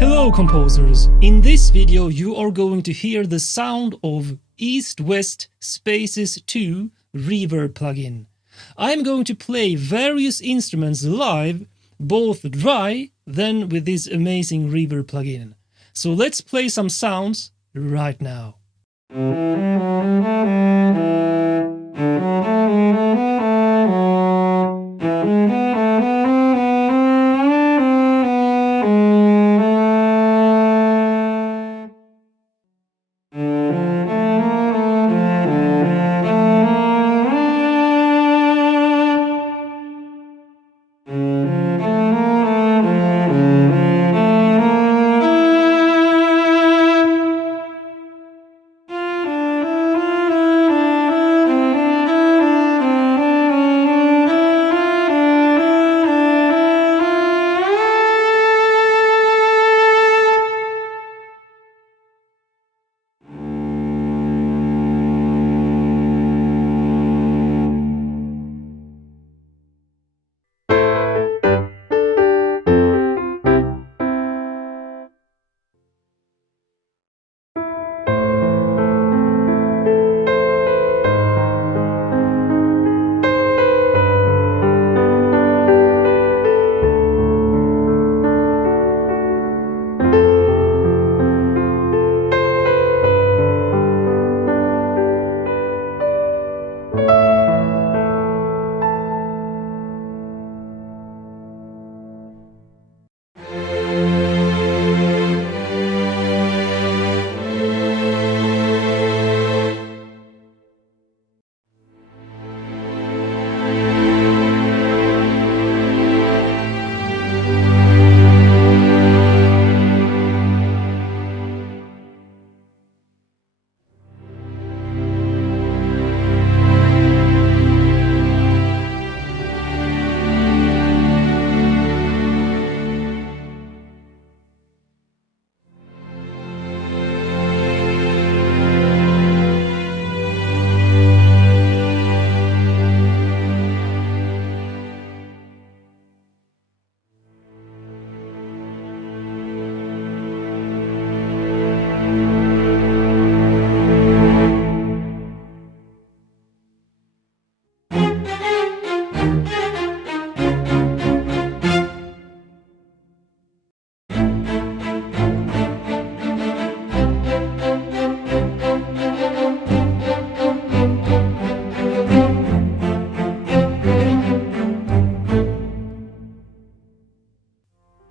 Hello composers! In this video you are going to hear the sound of East-West Spaces 2 Reverb plugin. I am going to play various instruments live, both dry, then with this amazing Reverb plugin. So let's play some sounds right now.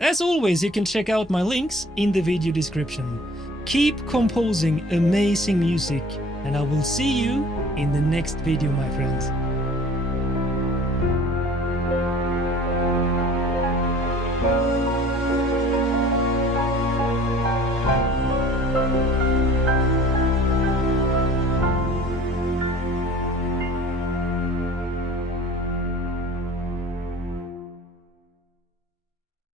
As always, you can check out my links in the video description. Keep composing amazing music, and I will see you in the next video, my friends.